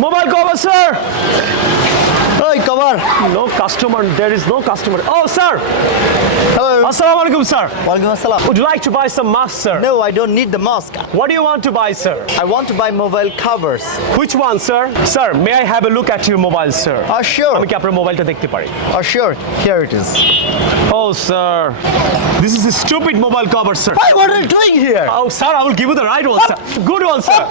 Mobile cover, sir. Hey, cover. No customer. There is no customer. Oh, sir. Hello. Assalamu alaikum, sir. Walaikum assalam. Would you like to buy some masks, sir? No, I don't need the mask. What do you want to buy, sir? I want to buy mobile covers. Which one, sir? Sir, may I have a look at your mobile, sir? Sure. আমি কি আপনার মোবাইলটা দেখতে পারি? Sure. Here it is. Oh, sir. This is a stupid mobile cover, sir. Hey, what are you doing here? Oh, sir, I will give you the right one, sir. Good one, sir.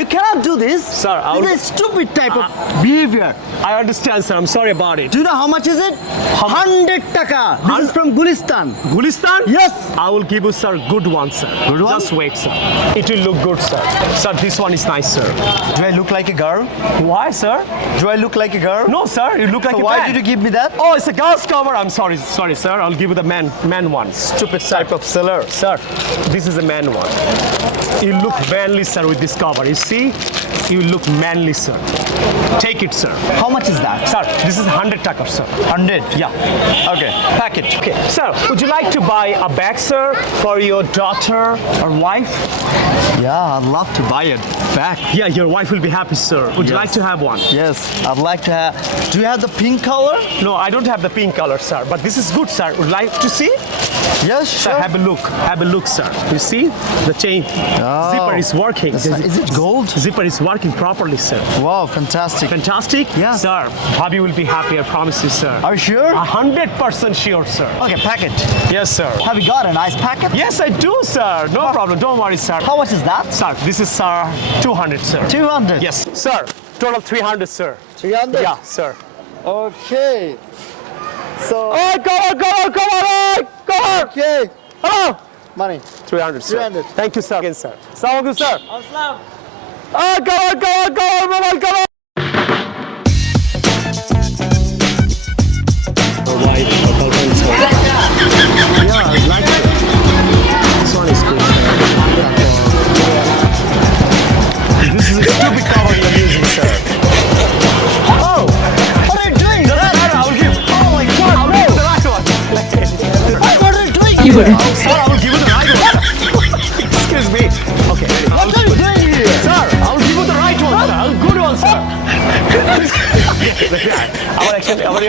You cannot do this. Sir, I will... This is a stupid type of behavior. I understand, sir. I'm sorry about it. Do you know how much is it? 100 taka. This is from Gulistan. Gulistan? Yes. I will give you, sir, good one, sir. Good one? Just wait, sir. It will look good, sir. Sir, this one is nice, sir. Do I look like a girl? Why, sir? Do I look like a girl? No, sir. You look like So a why man. did you give me that? Oh, it's a girl's cover. I'm sorry, sir. I'll give you the man one. Stupid type of seller. Sir, this is a man one. You look manly, sir, with this cover. You see? You look manly, sir. Take it, sir. How much is that? Sir, this is 100 taka, sir. 100. Yeah. Okay. Pack it. Okay. Sir, would you like to buy a bag, sir, for your daughter or wife? Yeah, I'd love to buy it back. Yeah, your wife will be happy, sir. Would you Yes. like to have one? Yes, I'd like to have. Do you have the pink color? No, I don't have the pink color, sir. But this is good, sir. Would you like to see? Yes, Sir, sure. have a look. Have a look, sir. You see? The chain zipper is working. Is it gold? Zipper is working properly, sir. Wow, fantastic. Fantastic? Yeah. Sir, Bobby will be happy, I promise you, sir. Are you sure? 100% sure, sir. Okay, pack it. Yes, sir. Have you got a nice packet? Yes, I do, sir. No problem. Don't worry, sir. How much is that? Sir, this is 200, sir. 200. Yes, sir. Total 300, sir. 300? Yeah, sir. Okay. So, Oh, come on. okay. Hello. Money. 300, sir. 300. Thank you, sir. Again, sir. Assalamu alaikum, sir. Assalam. Oh, come on, come on. White purple pencil. Yeah, I like it. This one is good. This is a stupid cover you're using, sir. Oh, what are you doing? I will give. Oh my God, I'll give you the right one. Hey, what are you doing Oh, here? sir, I will give you the right one. Excuse me. Okay. What are you doing here? Sir, I will give you the right one, sir. Good one, sir. Our action, our